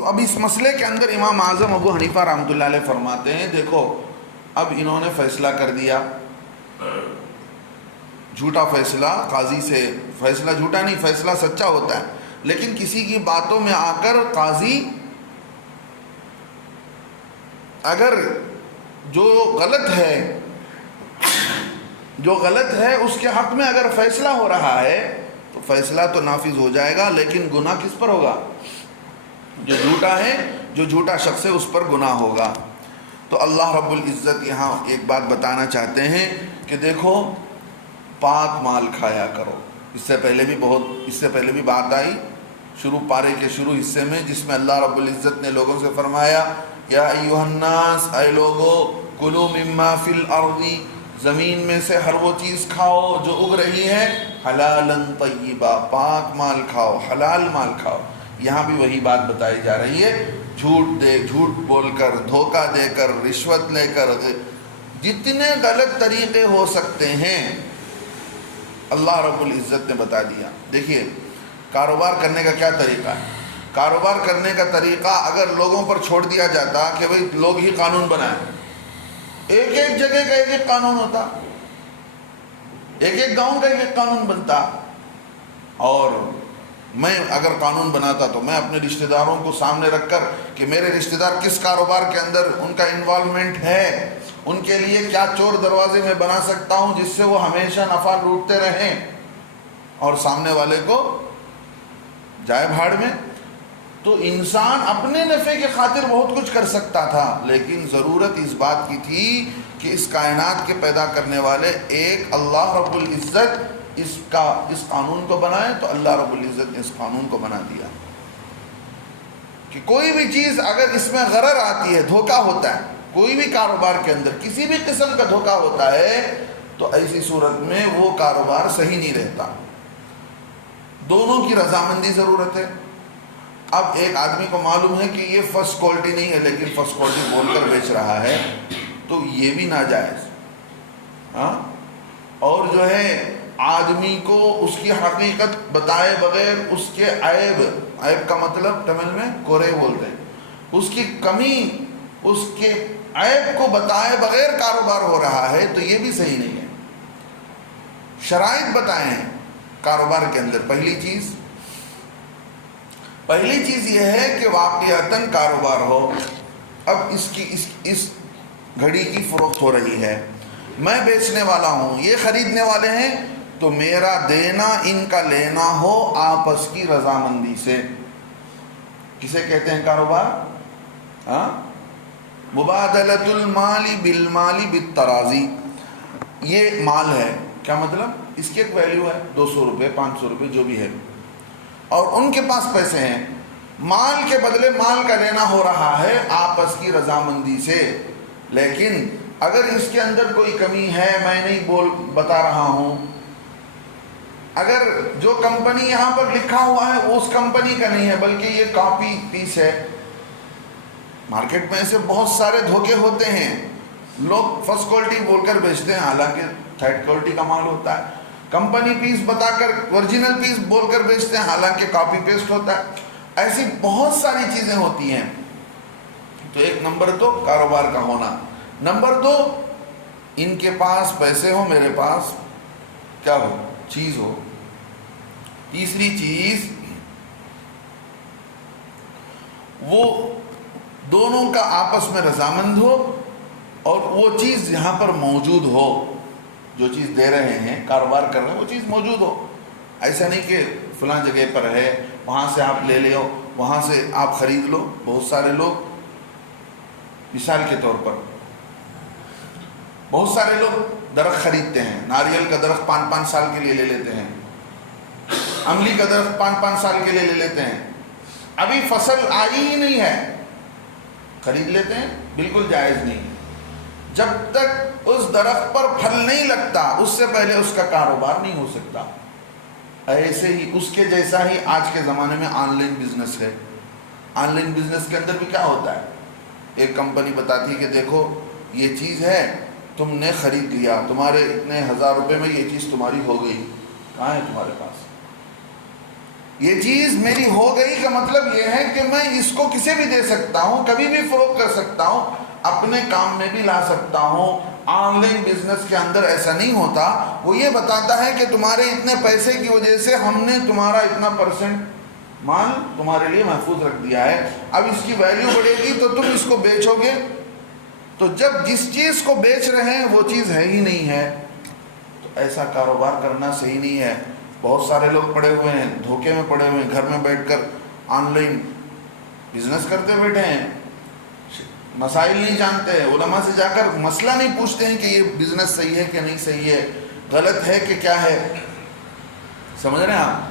اب اس مسئلے کے اندر امام اعظم ابو حنیفہ رحمۃ اللہ علیہ فرماتے ہیں دیکھو اب انہوں نے فیصلہ کر دیا، جھوٹا فیصلہ، قاضی سے فیصلہ جھوٹا نہیں، فیصلہ سچا ہوتا ہے، لیکن کسی کی باتوں میں آ کر قاضی اگر جو غلط ہے اس کے حق میں اگر فیصلہ ہو رہا ہے تو فیصلہ تو نافذ ہو جائے گا، لیکن گناہ کس پر ہوگا؟ جو جھوٹا ہے، جو جھوٹا شخص ہے اس پر گناہ ہوگا۔ تو اللہ رب العزت یہاں ایک بات بتانا چاہتے ہیں کہ دیکھو پاک مال کھایا کرو۔ اس سے پہلے بھی بات آئی پارے کے شروع حصے میں، جس میں اللہ رب العزت نے لوگوں سے فرمایا یا ایھا الناس، اے لوگو، کلوا مما فی الارض، زمین میں سے ہر وہ چیز کھاؤ جو اگ رہی ہے، حلالا طیبا، پاک مال کھاؤ، حلال مال کھاؤ۔ یہاں بھی وہی بات بتائی جا رہی ہے، جھوٹ بول کر، دھوکہ دے کر، رشوت لے کر، جتنے غلط طریقے ہو سکتے ہیں اللہ رب العزت نے بتا دیا۔ دیکھیے کاروبار کرنے کا کیا طریقہ ہے؟ کاروبار کرنے کا طریقہ اگر لوگوں پر چھوڑ دیا جاتا کہ بھئی لوگ ہی قانون بنائیں، ایک ایک جگہ کا ایک ایک قانون ہوتا، ایک ایک گاؤں کا ایک ایک قانون بنتا، اور میں اگر قانون بناتا تو میں اپنے رشتہ داروں کو سامنے رکھ کر کہ میرے رشتہ دار کس کاروبار کے اندر ان کا انوالومنٹ ہے، ان کے لیے کیا چور دروازے میں بنا سکتا ہوں جس سے وہ ہمیشہ نفع لوٹتے رہیں اور سامنے والے کو جائے بھاڑ میں۔ تو انسان اپنے نفع کے خاطر بہت کچھ کر سکتا تھا، لیکن ضرورت اس بات کی تھی کہ اس کائنات کے پیدا کرنے والے ایک اللہ رب العزت اس قانون کو بنائے، تو اللہ رب العزت نے اس قانون کو بنا دیا کہ کوئی بھی چیز اگر اس میں غرر آتی ہے، دھوکہ ہوتا ہے، کوئی بھی کاروبار کے اندر کسی بھی قسم کا دھوکہ ہوتا ہے تو ایسی صورت میں وہ کاروبار صحیح نہیں رہتا۔ دونوں کی رضامندی ضرورت ہے۔ اب ایک آدمی کو معلوم ہے کہ یہ فرسٹ کوالٹی نہیں ہے لیکن فرسٹ کوالٹی بول کر بیچ رہا ہے، تو یہ بھی ناجائز۔ اور جو ہے آدمی کو اس کی حقیقت بتائے بغیر اس کے عیب کا مطلب تمل میں کورے بولتے ہیں، اس کی کمی، اس کے عیب کو بتائے بغیر کاروبار ہو رہا ہے تو یہ بھی صحیح نہیں ہے۔ شرائط بتائے ہیں کاروبار کے اندر۔ پہلی چیز یہ ہے کہ واقعتاً کاروبار ہو۔ اب اس گھڑی کی فروخت ہو رہی ہے، میں بیچنے والا ہوں، یہ خریدنے والے ہیں، تو میرا دینا ان کا لینا ہو آپس کی رضامندی سے۔ کسے کہتے ہیں کاروبار؟ مبادلۃ المال بالمال بالتراضی۔ یہ مال ہے، کیا مطلب؟ اس کی ایک ویلیو ہے، 200 روپے، 500 روپے، جو بھی ہے، اور ان کے پاس پیسے ہیں، مال کے بدلے مال کا لینا ہو رہا ہے آپس کی رضامندی سے۔ لیکن اگر اس کے اندر کوئی کمی ہے، میں نہیں بتا رہا ہوں، اگر جو کمپنی یہاں پر لکھا ہوا ہے وہ اس کمپنی کا نہیں ہے بلکہ یہ کاپی پیس ہے۔ مارکیٹ میں ایسے بہت سارے دھوکے ہوتے ہیں، لوگ فرسٹ کوالٹی بول کر بیچتے ہیں حالانکہ تھرڈ کوالٹی کا مال ہوتا ہے، کمپنی پیس بتا کر اوریجنل پیس بول کر بیچتے ہیں حالانکہ کاپی پیسٹ ہوتا ہے۔ ایسی بہت ساری چیزیں ہوتی ہیں۔ تو ایک نمبر تو کاروبار کا ہونا، نمبر دو ان کے پاس پیسے ہو، میرے پاس کیا ہو؟ چیز ہو۔ تیسری چیز وہ دونوں کا آپس میں رضامند ہو اور وہ چیز یہاں پر موجود ہو، جو چیز دے رہے ہیں، کاروبار کر رہے ہیں، وہ چیز موجود ہو۔ ایسا نہیں کہ فلاں جگہ پر ہے، وہاں سے آپ لے لو، وہاں سے آپ خرید لو۔ بہت سارے لوگ، مثال کے طور پر بہت سارے لوگ درخت خریدتے ہیں، ناریل کا درخت 5 سال کے لیے لے لیتے ہیں، املی کا درخت 5 سال کے لیے لے لیتے ہیں، ابھی فصل آئی ہی نہیں ہے، خرید لیتے ہیں، بالکل جائز نہیں۔ جب تک اس درخت پر پھل نہیں لگتا اس سے پہلے اس کا کاروبار نہیں ہو سکتا۔ ایسے ہی اس کے جیسا ہی آج کے زمانے میں آن لائن بزنس ہے۔ آن لائن بزنس کے اندر بھی کیا ہوتا ہے؟ ایک کمپنی بتاتی ہے کہ دیکھو یہ چیز ہے، تم نے خرید لیا، تمہارے اتنے 1000 روپے میں یہ چیز تمہاری ہو گئی، کہاں ہے تمہارے پاس؟ یہ چیز میری ہو گئی کا مطلب یہ ہے کہ میں اس کو کسے بھی دے سکتا ہوں، کبھی بھی فروغ کر سکتا ہوں، اپنے کام میں بھی لا سکتا ہوں۔ آن لائن بزنس کے اندر ایسا نہیں ہوتا، وہ یہ بتاتا ہے کہ تمہارے اتنے پیسے کی وجہ سے ہم نے تمہارا اتنا پرسنٹ مال تمہارے لیے محفوظ رکھ دیا ہے، اب اس کی ویلیو بڑھے گی تو تم اس کو بیچو گے۔ تو جب جس چیز کو بیچ رہے ہیں وہ چیز ہے ہی نہیں ہے تو ایسا کاروبار کرنا صحیح نہیں ہے۔ بہت سارے لوگ پڑے ہوئے ہیں، دھوکے میں پڑے ہوئے ہیں، گھر میں بیٹھ کر آن لائن بزنس کرتے بیٹھے ہیں، مسائل نہیں جانتے، علماء سے جا کر مسئلہ نہیں پوچھتے ہیں کہ یہ بزنس صحیح ہے کہ نہیں صحیح ہے، غلط ہے کہ کیا ہے۔ سمجھ رہے ہیں آپ؟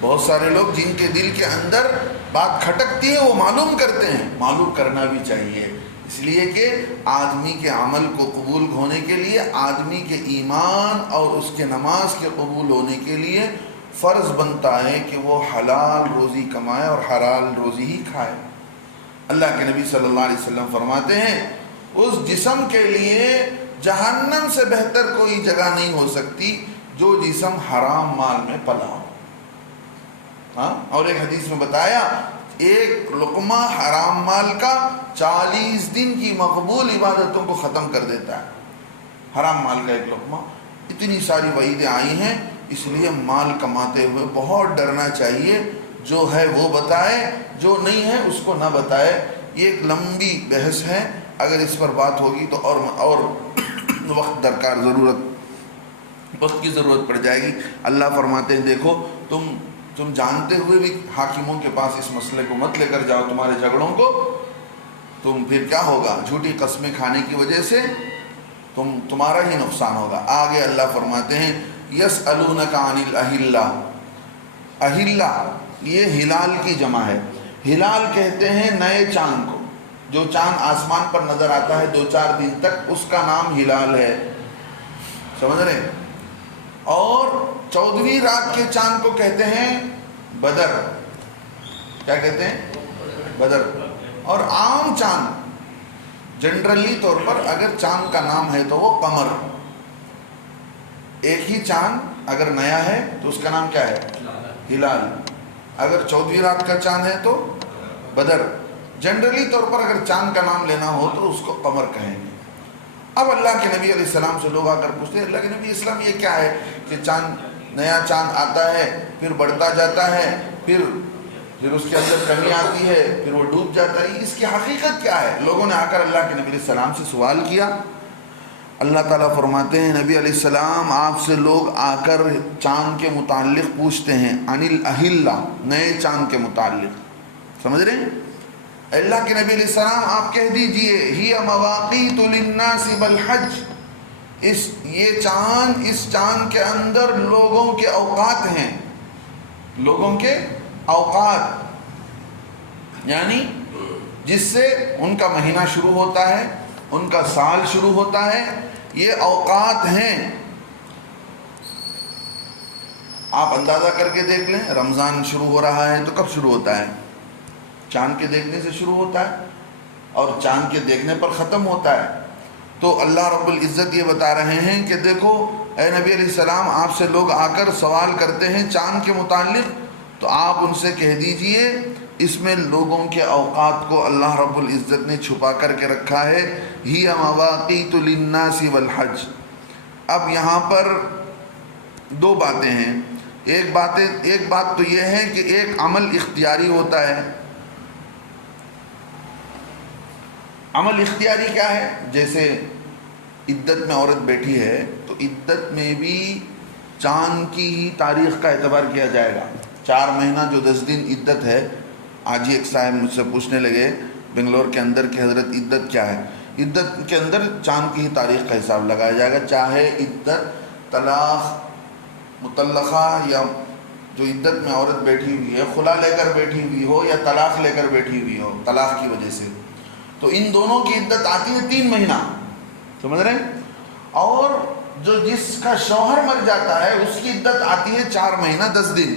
بہت سارے لوگ جن کے دل کے اندر بات کھٹکتی ہے وہ معلوم کرتے ہیں، معلوم کرنا بھی چاہیے، اس لیے کہ آدمی کے عمل کو قبول ہونے کے لیے، آدمی کے ایمان اور اس کے نماز کے قبول ہونے کے لیے فرض بنتا ہے کہ وہ حلال روزی کمائے اور حلال روزی ہی کھائے۔ اللہ کے نبی صلی اللہ علیہ وسلم فرماتے ہیں اس جسم کے لیے جہنم سے بہتر کوئی جگہ نہیں ہو سکتی جو جسم حرام مال میں پلا ہو۔ ہاں، اور ایک حدیث میں بتایا ایک لقمہ حرام مال کا 40 دن کی مقبول عبادتوں کو ختم کر دیتا ہے۔ حرام مال کا ایک لقمہ، اتنی ساری وعیدیں آئی ہیں، اس لیے مال کماتے ہوئے بہت ڈرنا چاہیے، جو ہے وہ بتائے، جو نہیں ہے اس کو نہ بتائے۔ یہ ایک لمبی بحث ہے، اگر اس پر بات ہوگی تو اور وقت درکار، وقت کی ضرورت پڑ جائے گی۔ اللہ فرماتے ہیں دیکھو تم جانتے ہوئے بھی حاکموں کے پاس اس مسئلے کو مت لے کر جاؤ، تمہارے جھگڑوں کو، تم پھر کیا ہوگا، جھوٹی قسمیں کھانے کی وجہ سے تمہارا ہی نقصان ہوگا۔ آگے اللہ فرماتے ہیں یسألونک عن الاہلہ۔ اہلہ یہ ہلال کی جمع ہے۔ ہلال کہتے ہیں نئے چاند کو، جو چاند آسمان پر نظر آتا ہے 2-4 دن تک، اس کا نام ہلال ہے، سمجھ رہے ہیں؟ اور 14ویں رات کے چاند کو کہتے ہیں بدر۔ کیا کہتے ہیں؟ بدر۔ اور عام چاند جنرلی طور پر اگر چاند کا نام ہے تو وہ قمر۔ ایک ہی چاند اگر نیا ہے تو اس کا نام کیا ہے؟ ہلال۔ اگر 14ویں رات کا چاند ہے تو بدر۔ جنرلی طور پر اگر چاند کا نام لینا ہو تو اس کو قمر کہیں گے۔ اب اللہ کے نبی علیہ السلام سے لوگ آ کر پوچھتے ہیں اللہ کے نبی اسلام یہ کیا ہے کہ نیا چاند آتا ہے، پھر بڑھتا جاتا ہے، پھر اس کے اندر کمی آتی ہے، پھر وہ ڈوب جاتا ہے، اس کی حقیقت کیا ہے؟ لوگوں نے آ کر اللہ کے نبی علیہ السلام سے سوال کیا۔ اللہ تعالیٰ فرماتے ہیں نبی علیہ السلام آپ سے لوگ آ کر چاند کے متعلق پوچھتے ہیں، عن الاہلہ، نئے چاند کے متعلق، سمجھ رہے ہیں؟ اللہ کے نبی علیہ السلام آپ کہہ دیجئے ہی مواقیت للناس بالحج، یہ چاند، اس چاند کے اندر لوگوں کے اوقات ہیں، لوگوں کے اوقات، یعنی جس سے ان کا مہینہ شروع ہوتا ہے، ان کا سال شروع ہوتا ہے، یہ اوقات ہیں۔ آپ اندازہ کر کے دیکھ لیں، رمضان شروع ہو رہا ہے تو کب شروع ہوتا ہے؟ چاند کے دیکھنے سے شروع ہوتا ہے اور چاند کے دیکھنے پر ختم ہوتا ہے۔ تو اللہ رب العزت یہ بتا رہے ہیں کہ دیکھو اے نبی علیہ السلام آپ سے لوگ آ کر سوال کرتے ہیں چاند کے متعلق، تو آپ ان سے کہہ دیجئے اس میں لوگوں کے اوقات کو اللہ رب العزت نے چھپا کر کے رکھا ہے، ہی مواقیت للناس والحج۔ اب یہاں پر دو باتیں ہیں، ایک بات تو یہ ہے کہ ایک عمل اختیاری ہوتا ہے۔ عمل اختیاری کیا ہے؟ جیسے عدت میں عورت بیٹھی ہے تو عدت میں بھی چاند کی ہی تاریخ کا اعتبار کیا جائے گا۔ 4 مہینہ جو 10 دن عدت ہے، آج ہی ایک صاحب مجھ سے پوچھنے لگے بنگلور کے اندر کہ حضرت عدت کیا ہے؟ عدت کے اندر چاند کی ہی تاریخ کا حساب لگایا جائے گا، چاہے عدت طلاق مطلقہ یا جو عدت میں عورت بیٹھی ہوئی ہے خلا لے کر بیٹھی ہوئی ہو یا طلاق لے کر بیٹھی ہوئی ہو طلاق کی وجہ سے، تو ان دونوں کی عدت آتی ہے 3 مہینہ، سمجھ رہے ہیں؟ اور جو جس کا شوہر مر جاتا ہے اس کی عدت آتی ہے 4 مہینہ 10 دن۔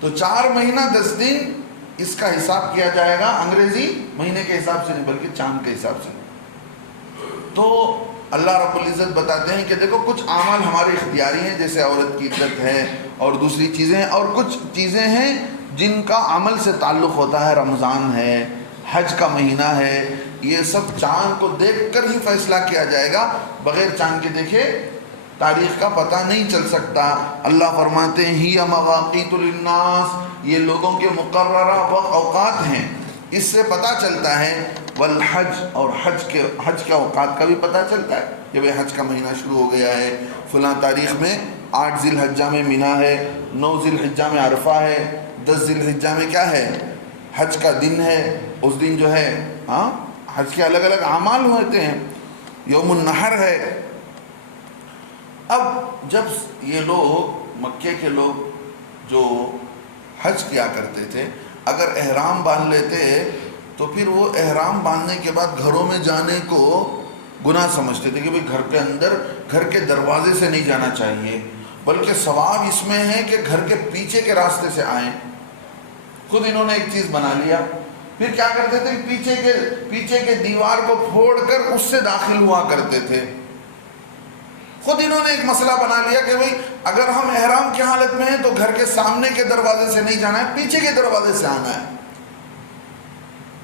تو 4 مہینہ 10 دن اس کا حساب کیا جائے گا انگریزی مہینے کے حساب سے نہیں بلکہ چاند کے حساب سے۔ تو اللہ رب العزت بتاتے ہیں کہ دیکھو کچھ اعمال ہمارے اختیاری ہیں، جیسے عورت کی عزت ہے اور دوسری چیزیں ہیں، اور کچھ چیزیں ہیں جن کا عمل سے تعلق ہوتا ہے، رمضان ہے، حج کا مہینہ ہے، یہ سب چاند کو دیکھ کر ہی فیصلہ کیا جائے گا، بغیر چاند کے دیکھے تاریخ کا پتہ نہیں چل سکتا۔ اللہ فرماتے ہیں ہی مواقیت للناس، یہ لوگوں کے مقررہ وقت اوقات ہیں، اس سے پتہ چلتا ہے، والحج، اور حج کے اوقات کا بھی پتہ چلتا ہے، جب یہ حج کا مہینہ شروع ہو گیا ہے، فلاں تاریخ میں 8 ذی الحجہ میں منی ہے، 9 ذی الحجہ میں عرفہ ہے، 10 ذی الحجہ میں کیا ہے، حج کا دن ہے، اس دن جو ہے حج کے الگ الگ اعمال ہوتے ہیں، یوم النحر ہے۔ اب جب یہ لوگ مکے کے لوگ جو حج کیا کرتے تھے، اگر احرام باندھ لیتے تو پھر وہ احرام باندھنے کے بعد گھروں میں جانے کو گناہ سمجھتے تھے کہ بھئی گھر کے اندر، گھر کے دروازے سے نہیں جانا چاہیے، بلکہ ثواب اس میں ہے کہ گھر کے پیچھے کے راستے سے آئیں۔ خود انہوں نے ایک چیز بنا لیا، پھر کیا کرتے تھے، پیچھے کے دیوار کو پھوڑ کر اس سے داخل ہوا کرتے تھے۔ خود انہوں نے ایک مسئلہ بنا لیا کہ بھئی اگر ہم احرام کی حالت میں ہیں تو گھر کے سامنے کے دروازے سے نہیں جانا ہے، پیچھے کے دروازے سے آنا ہے۔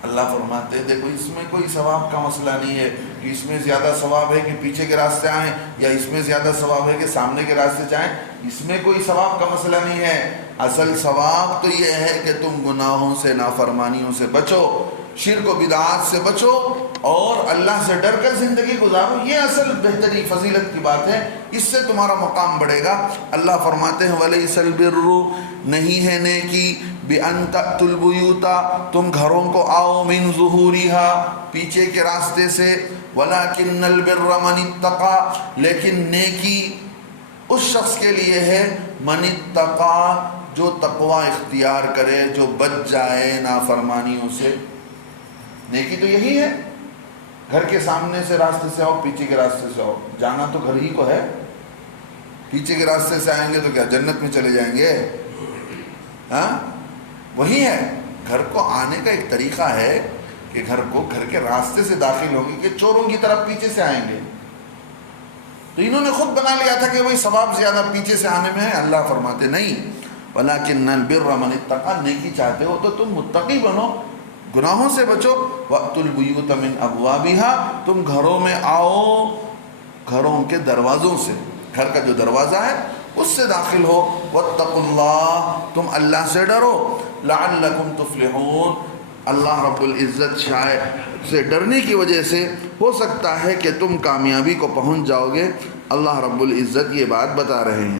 اللہ فرماتے ہیں دیکھو اس میں کوئی ثواب کا مسئلہ نہیں ہے کہ اس میں زیادہ ثواب ہے کہ پیچھے کے راستے آئیں، یا اس میں زیادہ ثواب ہے کہ سامنے کے راستے جائیں، اس میں کوئی ثواب کا مسئلہ نہیں ہے۔ اصل ثواب تو یہ ہے کہ تم گناہوں سے، نافرمانیوں سے بچو، شرک و بدعات سے بچو اور اللہ سے ڈر کر زندگی گزارو، یہ اصل بہتری فضیلت کی بات ہے، اس سے تمہارا مقام بڑھے گا۔ اللہ فرماتے ہیں وَلَيْسَ الْبِرُّ، نہیں ہے نیکی، بِأَن تَأْتُوا الْبُيُوتَ، تم گھروں کو آؤ، مِن ظُهُورِهَا، پیچھے کے راستے سے، وَلَكِنَّ الْبِرَّ مَنِ اتَّقَى، لیکن نیکی اس شخص کے لیے ہے، مَنِ اتَّقَى، جو تقوی اختیار کرے، جو بچ جائے نافرمانیوں سے۔ نیکی تو یہی ہے، گھر کے سامنے سے راستے سے آؤ، پیچھے کے راستے سے آؤ، جانا تو گھر ہی کو ہے، پیچھے کے راستے سے آئیں گے تو کیا جنت میں چلے جائیں گے؟ ہاں وہی ہے، گھر کو آنے کا ایک طریقہ ہے کہ گھر کے راستے سے داخل ہوگی کہ چوروں کی طرف پیچھے سے آئیں گے۔ تو انہوں نے خود بنا لیا تھا کہ وہی ثواب زیادہ پیچھے سے آنے میں ہے۔ اللہ فرماتے نہیں، وَلَكِنَّ الْبِرَّ مَنِ اتَّقَى، نیکی چاہتے ہو تو تم متقی بنو، گناہوں سے بچو۔ وَأْتُوا الْبُيُوتَ مِنْ أَبْوَابِهَا، تم گھروں میں آؤ، گھروں کے دروازوں سے، گھر کا جو دروازہ ہے اس سے داخل ہو۔ وَاتَّقُوا اللَّهَ، تم اللہ سے ڈرو، لَعَلَّكُمْ تُفْلِحُونَ، اللہ رب العزت شاید سے ڈرنے کی وجہ سے ہو سکتا ہے کہ تم کامیابی کو پہنچ جاؤ گے۔ اللہ رب العزت یہ بات بتا رہے ہیں۔